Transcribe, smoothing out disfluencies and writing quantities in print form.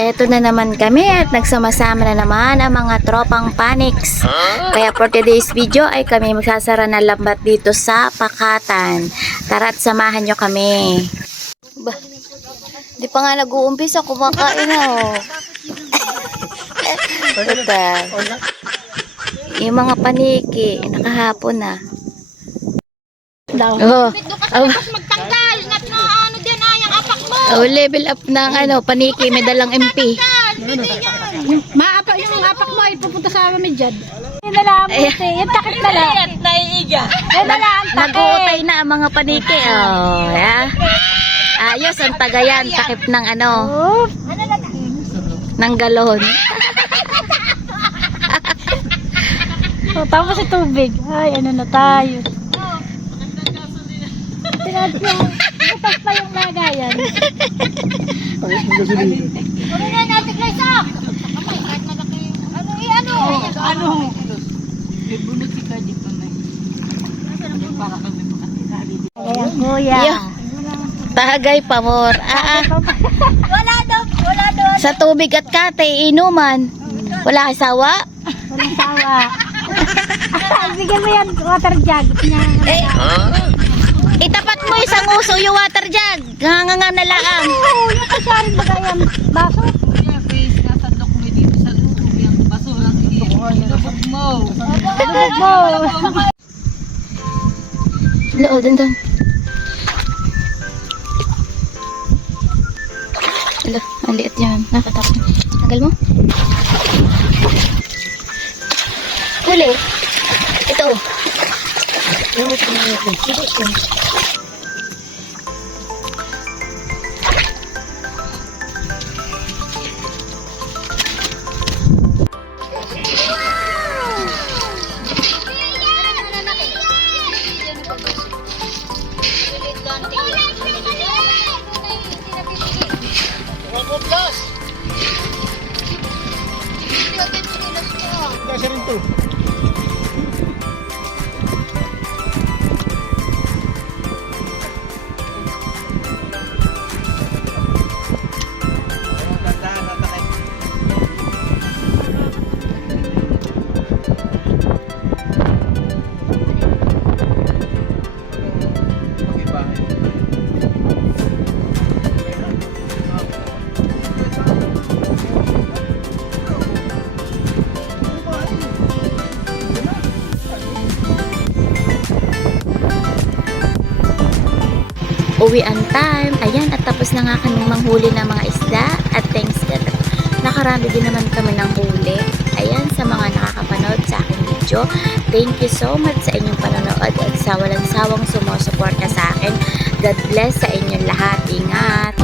Eto na naman kami at nagsama-sama na naman ang mga tropang Panics. Kaya for today's video ay kami magsasara na lambat dito sa Pakatan. Tara at samahan nyo kami. Ba, di pa nga nag-uumpisa, kumakain na oh. Ito. Yung mga paniki, nakahapon na. Oh. Magtanggal, nat na ano din yung apak mo. Oh, level up ng paniki, may dalang MP. Maapa yung apak mo ay pupunta sa amin dyan. Yung nalamuti, yung takip na lang. Yung nalamuti. Nag-uutay na ang mga paniki. Oh, yeah. Ayos, ang tagayan, takip ng ng galon. Oh, tapos sa tubig. Ay, ano na tayo. Butas pa yung lagayan. Ano na natin, Glaysa? Ano? Ayan, kuya. Tagay pamor. Wala daw. Sa tubig at kate, inuman. Wala kasawa? Walang sawa. Bigyan mo yan, water jug. Itapat mo isang uso yung water jug. Nganga na laang. Oo, yung kasarin ba kaya baso? Lubog mo. Loo, dandan. Alo, maliit yan. Nakatapos. Tagal mo? Huli. Ito. Kasi rin to. Uwian time. Ayan, at tapos na nga kami manghuli ng mga isda. At thanks God, nakarami din naman kami ng huli. Ayan, sa mga nakakapanood sa aking video, thank you so much sa inyong panonood at sa walang sawang sumusuporta sa akin. God bless sa inyong lahat. Ingat!